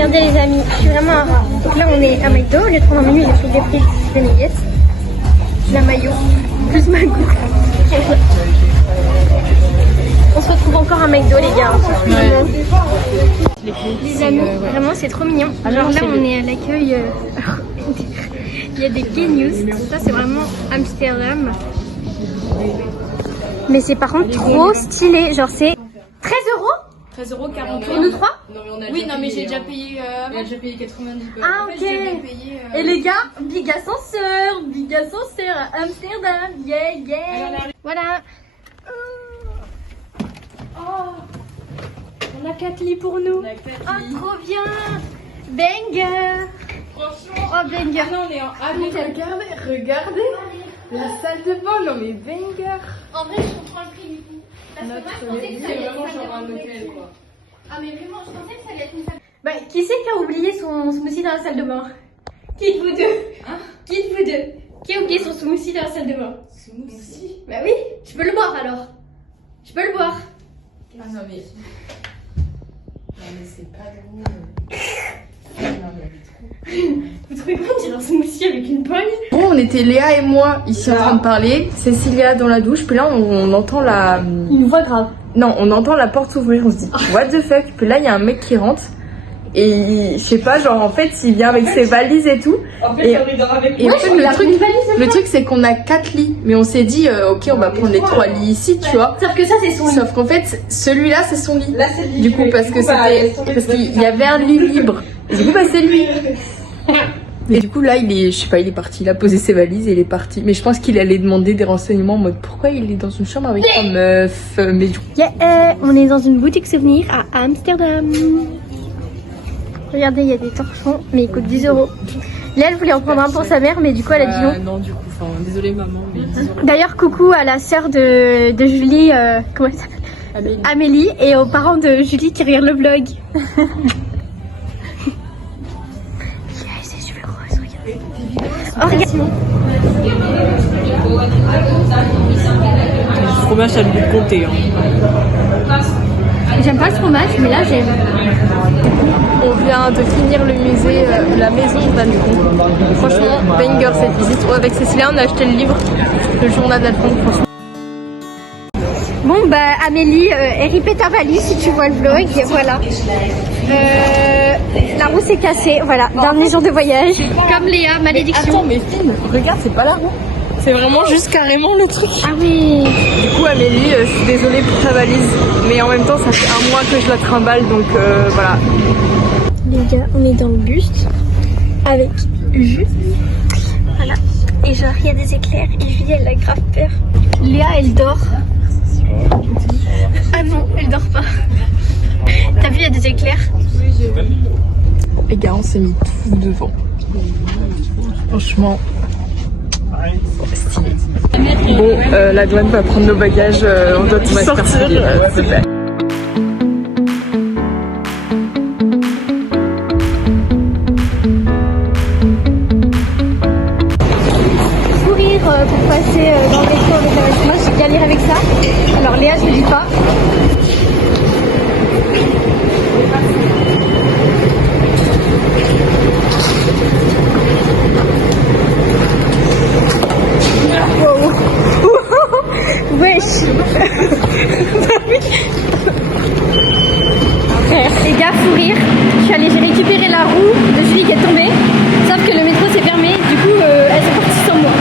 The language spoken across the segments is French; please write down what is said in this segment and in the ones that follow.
Regardez les amis, je suis vraiment un rat. Donc là on est à McDo, au lieu de prendre un menu, j'ai pris des nuggets, la mayo, plus ma goût. On se retrouve encore à McDo les gars. Les amis, vraiment c'est trop mignon. Genre là on est à l'accueil, il y a des gay news, ça c'est vraiment Amsterdam. Mais c'est par contre trop stylé, genre c'est 13 €. 13 € 40 Pour nous trois? Non mais on a Oui, déjà non, mais payé, j'ai déjà payé. On a déjà payé 90 €. Ah En fait, ok. j'ai même payé, Et les gars, big ascenseur à Amsterdam, yeah yeah. Voilà. Oh, on a 4 lits pour nous. Ah trop bien. Banger. Franchement. Oh banger. Ah non, on est en A. Regardez la salle de bain. Non, mais banger. En vrai, je comprends le prix du coup. Parce que moi, je pensais que ça C'est allait être vraiment une salle genre un de bain. hôtel, quoi. Ah mais vraiment, je pensais que ça allait être une salle. Bah, qui c'est qui a oublié son smoothie dans la salle de bain? Qui de vous deux? Hein? Qui de vous deux? Qui a oublié son smoothie dans la salle de bain? Smoothie. Bah oui, je peux le boire alors. Je peux le boire. Ah non, mais. Non, mais c'est pas drôle. Non, mais Vous trouvez pas on dirait un smoothie avec une pogne? Bon, on était Léa et moi ici en train de parler, Cécilia dans la douche, puis là on entend la... Une voix grave. Non, on entend la porte s'ouvrir, on se dit what the fuck, puis là il y a un mec qui rentre et je sais pas, genre en fait il vient avec ses valises et tout. En fait, on dort avec Et en fait le truc c'est qu'on a 4 lits, mais on s'est dit ok on va prendre les 3 lits ici, tu vois. Sauf que ça c'est son lit. Sauf qu'en fait celui-là c'est son lit. Là, c'est le lit. Du coup parce que c'était parce qu'il y avait un lit libre. Et du coup bah c'est lui. Et du coup là il est, je sais pas, il est parti, il a posé ses valises et il est parti. Mais je pense qu'il allait demander des renseignements en mode pourquoi il est dans une chambre avec 3 meufs. Mais du coup... Yeah, on est dans une boutique souvenir à Amsterdam. Regardez, il y a des torchons, mais ils coûtent 10 €. Là, elle voulait en prendre un pour sa mère, mais du coup, elle a dit non. Non, du coup, enfin, désolée maman, mais 10 €. D'ailleurs, coucou à la sœur de Julie, comment elle s'appelle? Amélie, et aux parents de Julie qui regardent le vlog. C'est super rose, regardez. Oh, regarde. Le fromage, ça a le goût de compter. Hein. J'aime pas le fromage, mais là, j'aime. On vient de finir le musée, la maison d'Alphonse. Franchement, banger cette visite. Avec Cécilia, on a acheté le livre, le journal d'Alphonse. Franchement. Bon bah Amélie, RIP ta valise si tu vois le vlog, voilà. La roue s'est cassée, voilà, dernier jour de voyage. Comme Léa, malédiction. Attends, mais film, regarde, c'est pas la roue. C'est vraiment juste carrément le truc. Ah oui. Du coup, Amélie, je suis désolée pour ta valise, mais en même temps, ça fait un mois que je la trimballe, donc voilà. Les gars, on est dans le bus avec Jules. Voilà. Et genre, il y a des éclairs et Julie, elle a grave peur. Léa, elle dort. Ah non, elle dort pas. T'as vu, il y a des éclairs. Oui, j'ai vu. Les gars, on s'est mis tout devant. Franchement, stylé. Bon, la douane va prendre nos bagages, on doit tous sortir. Super. Courir pour passer dans le métro avec moi, je galère avec ça. Alors Léa, je ne dis pas. Wow. Wesh. Les gars, faut rire. J'ai récupéré la roue de celui qui est tombé. Sauf que le métro s'est fermé. Du coup, elles sont parties sans moi.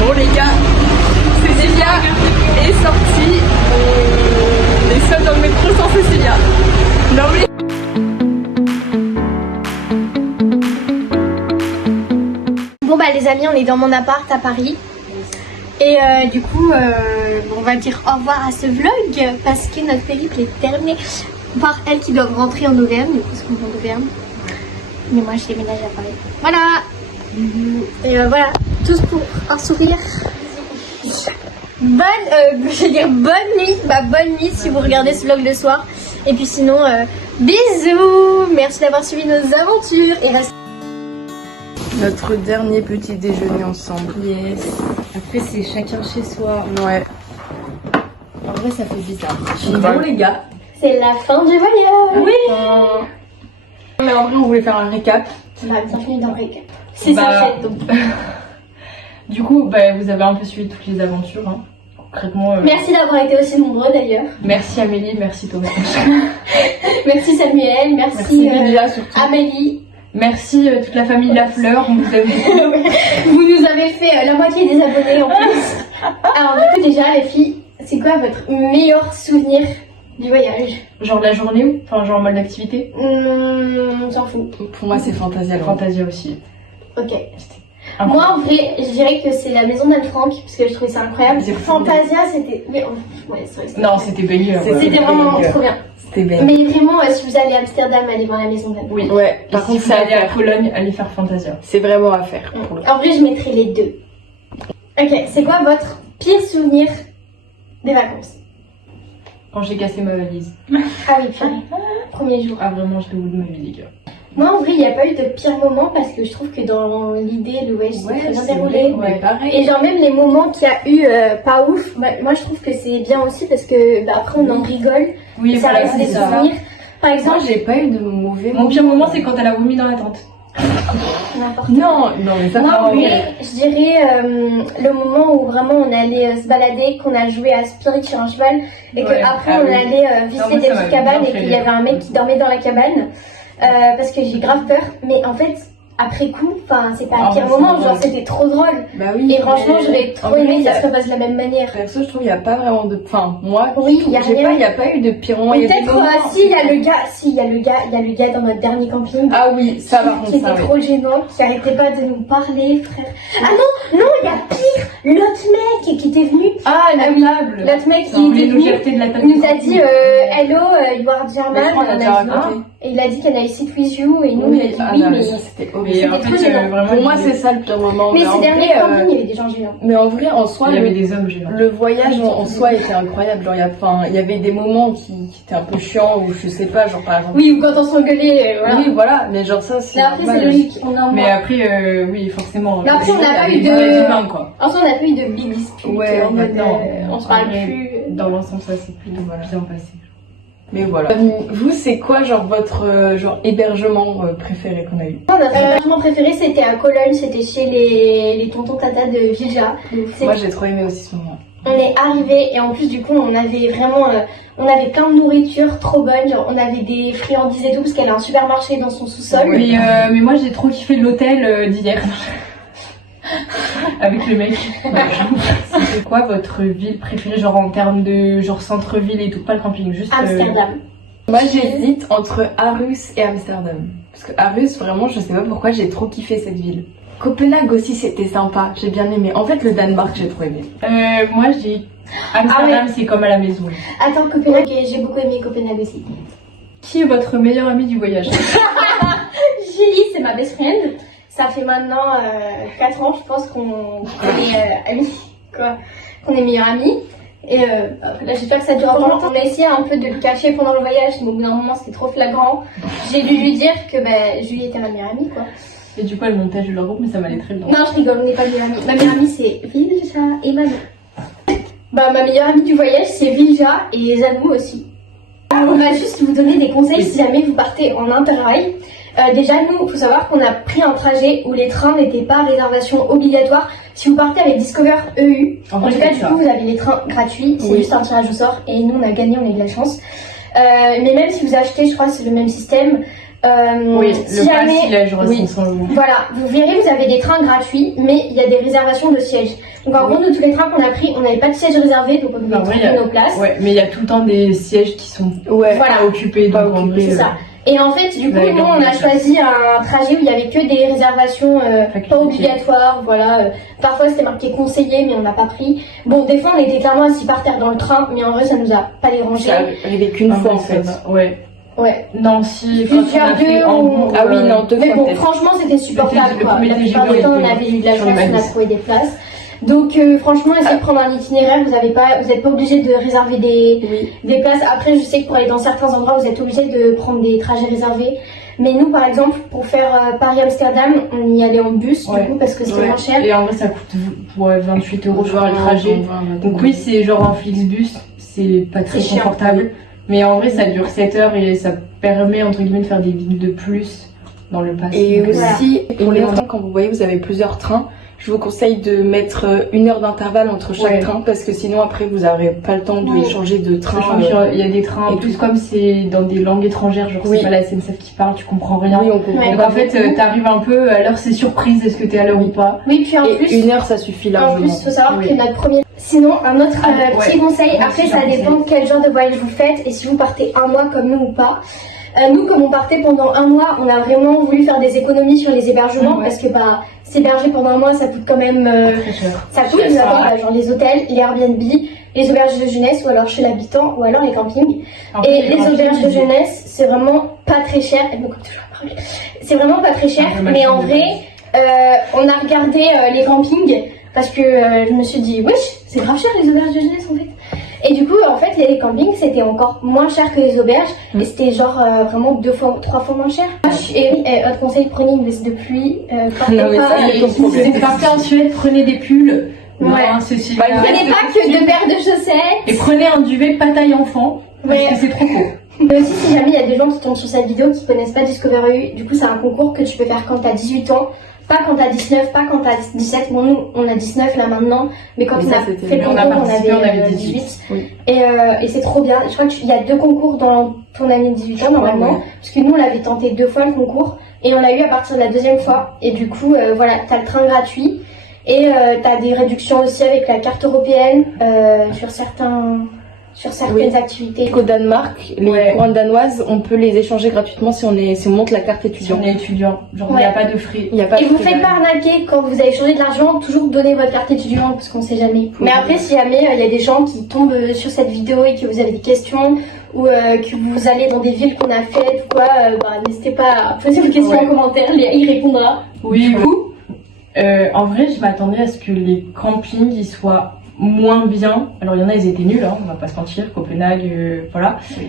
Bon les gars, Cécilia est sortie. On est seuls dans le métro sans Cécilia. Non mais... Bon bah les amis, on est dans mon appart à Paris. Et du coup, on va dire au revoir à ce vlog parce que notre périple est terminé. Par elles qui doivent rentrer en Auvergne, parce qu'on est en Auvergne. Mais moi, je déménage à Paris. Voilà. Et voilà, tous pour un sourire. Je vais dire bonne nuit. Bah bonne nuit si vous regardez ce vlog le soir. Et puis sinon, bisous. Merci d'avoir suivi nos aventures et restez. Notre dernier petit déjeuner ensemble. Yes. Après, c'est chacun chez soi. Ouais. En vrai, ça fait bizarre. Bon les gars. C'est la fin du voyage. Oui. Mais en vrai, on voulait faire un récap. Bienvenue dans Récap. C'est Bah, sa chaîne donc. Du coup, bah, vous avez un peu suivi toutes les aventures. Hein. Concrètement, Merci d'avoir été aussi nombreux d'ailleurs. merci Amélie, merci Thomas. Merci Samuel, Merci merci Lilia surtout. Amélie. Merci toute la famille Lafleur, on vous aime beaucoup. Vous nous avez fait la moitié des abonnés en plus. Alors du coup déjà les filles, c'est quoi votre meilleur souvenir du voyage? Genre la journée ou enfin genre en mode d'activité. On s'en fout. Pour moi, c'est Fantasia. Fantasia aussi. Ok. Incroyable. Moi en vrai, je dirais que c'est la maison d'Anne Frank parce que je trouvais ça incroyable. C'est Fantasia c'était. Mais ouais, c'était Non, c'était baigné. c'était vraiment trop bien. C'était bien. Mais vraiment, si vous allez à Amsterdam, allez voir la maison d'Anne Frank. Oui. Ouais, Par par contre, contre, si vous c'est à allez à faire. Cologne, allez faire Fantasia. C'est vraiment à faire. Pour le coup. En vrai, je mettrais les deux. Ok, c'est quoi votre pire souvenir des vacances? Quand j'ai cassé ma valise. Ah oui, purée. Premier jour. Ah vraiment, je dégoûte de ma vie les gars. Moi, en vrai, il n'y a pas eu de pire moment parce que je trouve que dans l'idée, le voyage s'est très bien déroulé. Ouais, pareil. Et genre, même les moments qu'il y a eu pas ouf, bah, moi je trouve que c'est bien aussi parce que bah, après on en rigole, Oui, ça voilà, reste c'est des ça. souvenirs. Par Moi, exemple, j'ai pas eu de mauvais Mon pire moment, c'est quand elle a vomi dans la tente. n'importe Non, non, mais ça, Moi, c'est en horrible. vrai, je dirais le moment où vraiment on allait se balader, qu'on a joué à Spirit sur un cheval et Ouais. qu'après Ah on oui. allait Non, visiter moi, des ça petites m'a cabanes bien et fait qu'il y avait un mec qui dormait dans la cabane parce que j'ai grave peur. Mais en fait, après coup, enfin, c'est pas Ah un pire ouais, moment, c'est genre drôle. c'était trop drôle. Bah oui. Et franchement, mais j'aurais en trop vrai, aimé il que y a- ça se repasse de la même manière. Perso, je trouve qu'il n'y a pas vraiment de. Enfin, moi, Oui, il y a j'ai rien. pas, il n'y a pas eu de pire moment. Il y a des Peut-être moments. si il y a le gars, il y a le gars dans notre dernier camping. Ah oui, ça va, qui ça, était oui. trop gênant, qui arrêtait pas de nous parler, frère. Ah non, il y a pire, l'autre mec qui était venu, Ah, la table. l'autre mec On qui voulait était nous venu, jeter de la table. il nous a dit hello, you are Mais German, je crois qu'on a on déjà a dit, raconté. et il a dit qu'elle allait sit with you, et nous on a Oui, dit ah oui, non, mais mais ça, c'était Mais horrible. en trop fait, gênant. vraiment, Pour moi, c'est ça le pire moment. mais en ces derniers vrai, campings, il y avait des gens gênants. mais en vrai, en soi, il y avait le, des hommes gênants. le voyage en soi était incroyable. Genre, il y avait des moments qui étaient un peu chiants ou je sais pas, genre par exemple. Oui, ou quand on s'engueulait, voilà. Oui, voilà, mais genre ça, c'est. Mais après, c'est normal. logique, on en Mais voit. après, oui, forcément. Mais après, on n'a pas eu Il y a des de. humains, quoi. Ensuite, on n'a pas eu de big dispute, Ouais, en mode, non. on se parle En vrai, plus. Dans l'ensemble, ça s'est plutôt bien passé. Mais voilà. Vous, c'est quoi, genre, votre genre hébergement préféré qu'on a eu? Notre hébergement préféré c'était à Cologne, c'était chez les tontons tata de Vilja. Moi, j'ai trop aimé aussi ce moment. On est arrivé et en plus du coup on avait vraiment on avait plein de nourriture trop bonne, genre on avait des friandises et tout parce qu'elle a un supermarché dans son sous-sol. Mais moi, j'ai trop kiffé l'hôtel d'hier. Avec le mec. C'était quoi votre ville préférée, genre en termes de genre centre-ville et tout, pas le camping, juste. Amsterdam. Moi, j'hésite entre Aarhus et Amsterdam. Parce que Aarhus, vraiment, je sais pas pourquoi, j'ai trop kiffé cette ville. Copenhague aussi, c'était sympa, j'ai bien aimé. En fait, le Danemark, j'ai trop aimé. Moi, j'ai. Amsterdam, c'est comme à la maison. Attends, Copenhague, j'ai beaucoup aimé Copenhague aussi. Qui est votre meilleur ami du voyage? Julie, c'est ma best friend. Ça fait maintenant 4 ans, je pense qu'on est amis, quoi. Qu'on est meilleurs amis. Et là, j'espère que ça dure encore longtemps. On a essayé un peu de le cacher pendant le voyage, mais au bout d'un moment, c'était trop flagrant. J'ai dû lui dire que Julie était ma meilleure amie, quoi. Et du coup, elle montait leur groupe, mais ça m'allait très bien. Non, je rigole, on n'est pas meilleure amie. Ma meilleure amie, c'est Vilja et Manon. Ma meilleure amie du voyage, c'est Vilja et Zanou aussi. On va juste vous donner des conseils si jamais vous partez en interrail. Déjà, nous, il faut savoir qu'on a pris un trajet où les trains n'étaient pas à réservation obligatoire. Si vous partez avec Discover EU, en tout cas, du coup, vous avez les trains gratuits. C'est juste un tirage au sort. Et nous, on a gagné, on a eu de la chance. Mais même si vous achetez, je crois, c'est le même système. Oui, si le jamais, pass, il a genre oui. 500 €. Voilà, vous verrez, vous avez des trains gratuits, mais il y a des réservations de sièges. Donc en gros, nous, tous les trains qu'on a pris, on n'avait pas de siège réservé, donc on pouvait En vrai, trouver nos places. Ouais, mais il y a tout le temps des sièges qui sont Ouais, Voilà. pas occupés, Pas donc en occupés, vrai, C'est ça. Et en fait, du coup, Ouais, nous, on a bien sûr. choisi un trajet où il y avait que des réservations pas Facultatives. obligatoires, voilà. Parfois, c'était marqué conseillé, mais on n'a pas pris. Bon, des fois, on était clairement assis par terre dans le train, mais en vrai, ça nous a pas dérangé. Ça arrivait qu'une fois, en ça fait. va. Ouais. Ouais. Non, si. Plusieurs deux ou- Ah oui, non, deux Mais fois bon, peut-être. franchement, c'était supportable, Le quoi. premier La plupart TGV du temps, on était avait eu de la sur chance, le on a Magus. trouvé des places. Donc, franchement, essayez de prendre un itinéraire, vous n'êtes pas obligé de réserver des places. Après, je sais que pour aller dans certains endroits, vous êtes obligé de prendre des trajets réservés. Mais nous, par exemple, pour faire Paris-Amsterdam, on y allait en bus, Ouais. du coup, parce que c'était Ouais. moins cher. Et en vrai, ça coûte 28 € genre le trajet. Donc oui, c'est genre un Flixbus, c'est pas très C'est chiant. confortable. Mais en vrai, ça dure 7 heures et ça permet, entre guillemets, de faire des villes de plus dans le pass. Et Donc, aussi, pour les trains, quand vous voyez, vous avez plusieurs trains, je vous conseille de mettre 1 heure d'intervalle entre chaque train parce que sinon après vous n'aurez pas le temps de changer de train. Il y a des trains, en plus comme c'est dans des langues étrangères, genre c'est pas la SNCF qui parle, tu comprends rien. Oui, on comprend. Donc en fait, t'arrives un peu à l'heure, c'est surprise, est-ce que t'es à l'heure ou pas. Oui, puis en plus, 1 heure ça suffit largement. En plus, faut savoir que notre premier. Sinon, un autre petit conseil, après ça dépend de quel genre de voyage vous faites et si vous partez 1 mois comme nous ou pas. Nous, comme on partait pendant 1 mois, on a vraiment voulu faire des économies sur les hébergements parce que s'héberger pendant 1 mois, ça coûte quand même. Ça coûte, genre les hôtels, les Airbnb, les auberges de jeunesse ou alors chez l'habitant ou alors les campings. Et les auberges de jeunesse, c'est vraiment pas très cher. C'est vraiment pas très cher, mais en vrai, on a regardé les campings parce que je me suis dit, wesh, c'est grave cher les auberges de jeunesse en fait. Et du coup, en fait, les campings c'était encore moins cher que les auberges et c'était genre vraiment 2 fois, 3 fois moins cher. Et autre conseil, prenez une veste de pluie. Si vous partez en Suède, prenez des pulls. Ouais. Prenez pas que 2 paires de chaussettes. Et prenez un duvet pas taille enfant parce que c'est trop court. Mais aussi, si jamais il y a des gens qui tombent sur cette vidéo qui connaissent pas Discovery U, du coup, c'est un concours que tu peux faire quand t'as 18 ans. Pas quand t'as 19, pas quand t'as 17. Bon, nous, on a 19 là maintenant. Mais quand on a fait le concours, on avait 18. Oui. Et c'est trop bien. Je crois qu'il y a 2 concours dans ton année de 18 ans normalement. Ouais. Parce que nous, on l'avait tenté 2 fois le concours. Et on l'a eu à partir de la 2e fois. Et du coup, voilà, t'as le train gratuit. Et t'as des réductions aussi avec la carte européenne sur certaines activités. Au Danemark, les couronnes danoises, on peut les échanger gratuitement si on monte la carte étudiant. Si on est étudiant, genre il n'y a pas de frais. Et vous faites pas arnaquer quand vous allez changer de l'argent, toujours donner votre carte étudiant parce qu'on sait jamais. Mais après, si jamais il y a des gens qui tombent sur cette vidéo et que vous avez des questions ou que vous allez dans des villes qu'on a faites ou quoi, n'hésitez pas à poser des questions en commentaire, il répondra. Oui, du coup, en vrai, je m'attendais à ce que les campings ils soient moins bien. Alors il y en a, ils étaient nuls, hein, on va pas se mentir, Copenhague, voilà. Oui.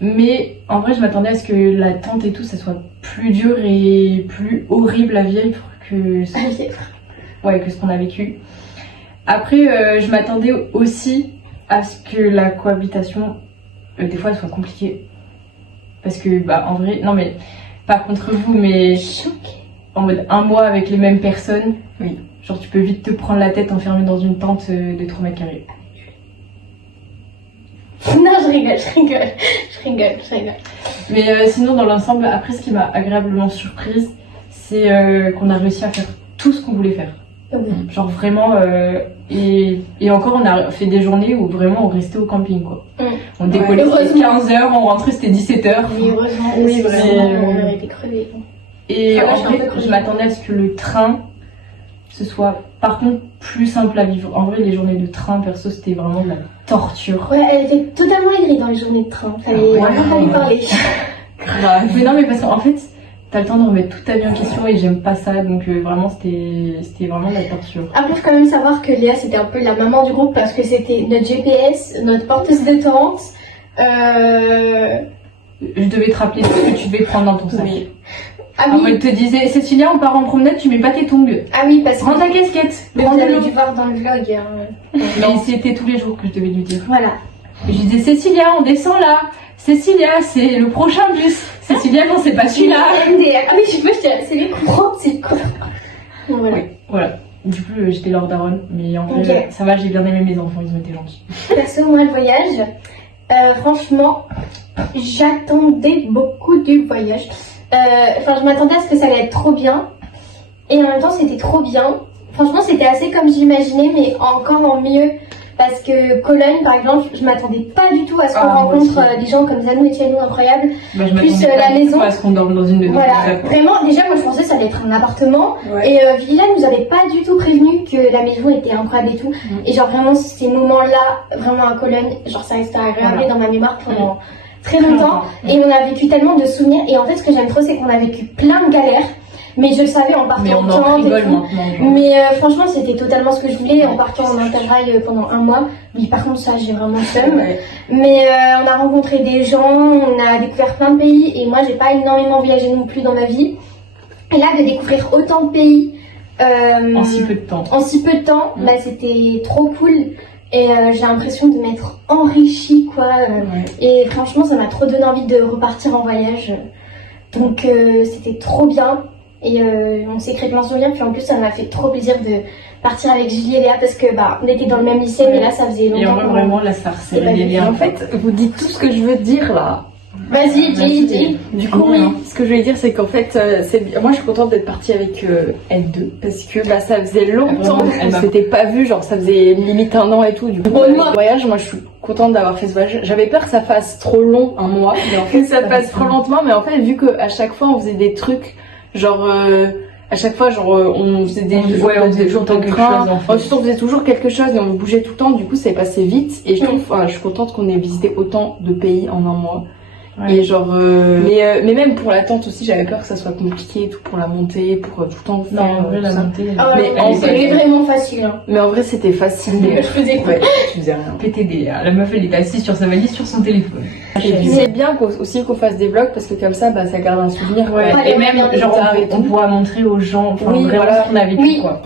Mais en vrai, je m'attendais à ce que la tente et tout, ça soit plus dur et plus horrible à vivre que ce qu'on a vécu. Après, je m'attendais aussi à ce que la cohabitation, des fois, elle soit compliquée. Parce que, en vrai, non mais, pas contre vous, mais en mode 1 mois avec les mêmes personnes, oui. Genre tu peux vite te prendre la tête enfermée dans une tente de 3 mètres carrés. Non, je rigole. Mais sinon dans l'ensemble, après ce qui m'a agréablement surprise, c'est qu'on a réussi à faire tout ce qu'on voulait faire. Genre vraiment, et encore on a fait des journées où vraiment on restait au camping quoi. On décollait c'était 15h, on rentrait c'était 17h. Oui, heureusement, oui, vraiment, on aurait été crevés. Et en vrai, je m'attendais à ce que le train ce soit par contre plus simple à vivre. En vrai, les journées de train, perso, c'était vraiment de la torture. Ouais, elle était totalement aigrie dans les journées de train. Fallait parler. Grave. Mais non, mais parce qu'en fait, t'as le temps de remettre toute ta vie en question et j'aime pas ça, donc vraiment, c'était vraiment de la torture. Après, il faut quand même savoir que Léa, c'était un peu la maman du groupe parce que c'était notre GPS, notre porteuse de tente. Je devais te rappeler tout ce que tu devais prendre dans ton sac. Oui. Ah oui. Elle te disait, Cécilia, on part en promenade, tu mets pas tes tongs. Ah oui, parce que. Prends ta casquette. Vous avez dû voir dans le vlog. Mais c'était tous les jours que je devais lui dire. Voilà. Et je disais, Cécilia, on descend là. Cécilia, c'est le prochain bus. Cécilia, non, c'est pas celui-là. Ah oui, je sais pas, c'est les courants, c'est quoi. Voilà. Oui, voilà. Du coup, j'étais leur daronne, mais en vrai, ça va, j'ai bien aimé mes enfants, ils ont été gentils. Perso, moi, le voyage, franchement, j'attendais beaucoup du voyage. Enfin, je m'attendais à ce que ça allait être trop bien. Et en même temps, c'était trop bien. Franchement, c'était assez comme j'imaginais, mais encore en mieux. Parce que Cologne, par exemple, je m'attendais pas du tout à ce qu'on rencontre des gens comme Zanou et Tchanou incroyables. Bah, je plus la maison. À ce qu'on dorme dans une de nos voilà. Vraiment, déjà, moi je pensais que ça allait être un appartement. Ouais. Et Villa nous avait pas du tout prévenu que la maison était incroyable et tout. Et genre, vraiment, ces moments-là, vraiment à Cologne, genre, ça restera gravé dans ma mémoire pendant très longtemps. Et on a vécu tellement de souvenirs. Et en fait, ce que j'aime trop, c'est qu'on a vécu plein de galères. Mais je le savais en partant en tente et tout. Mais franchement, c'était totalement ce que je voulais en partant en interrail pendant 1 mois. Mais par contre, ça, j'ai vraiment seum. Mais on a rencontré des gens, on a découvert plein de pays. Et moi, j'ai pas énormément voyagé non plus dans ma vie. Et là, de découvrir autant de pays en si peu de temps. Bah, c'était trop cool. Et j'ai l'impression de m'être enrichie, quoi. Et franchement, ça m'a trop donné envie de repartir en voyage. Donc c'était trop bien. Et on s'est créé plein de souvenirs. Puis en plus, ça m'a fait trop plaisir de partir avec Julie et Léa parce que on était dans le même lycée, mais là, ça faisait longtemps. Et en vrai, vraiment, la star, c'est les liens. En fait, vous dites tout ce que je veux dire là. Vas-y, dis. Du coup, oui, ce que je voulais dire, c'est qu'en fait, moi je suis contente d'être partie avec elle deux parce que ça faisait longtemps qu'on s'était pas vu, genre ça faisait limite 1 an et tout. Du coup, le voyage, moi je suis contente d'avoir fait ce voyage. J'avais peur que ça fasse trop long, 1 mois, mais en fait, ça passe trop lentement. Mais en fait, vu qu'à chaque fois on faisait des trucs, genre. À chaque fois, genre, on faisait des on faisait toujours quelque chose. Ensuite, on faisait toujours quelque chose et on bougeait tout le temps. Du coup, ça est passé vite. Et je trouve, je suis contente qu'on ait visité autant de pays en 1 mois. Ouais. Et genre, mais même pour l'attente aussi, j'avais peur que ça soit compliqué, tout pour la montée, pour tout le temps faire. Non, en vrai, la montée. Mais c'était vraiment facile. Hein. Mais en vrai, c'était facile. Je faisais quoi? Tu faisais rien. PTD, la meuf, elle était assise sur sa valise, sur son téléphone. Et puis c'est bien aussi qu'on fasse des vlogs parce que comme ça, ça garde un souvenir. Ouais. Et même, genre, on pourra montrer aux gens, vraiment ce qu'on a vécu, quoi.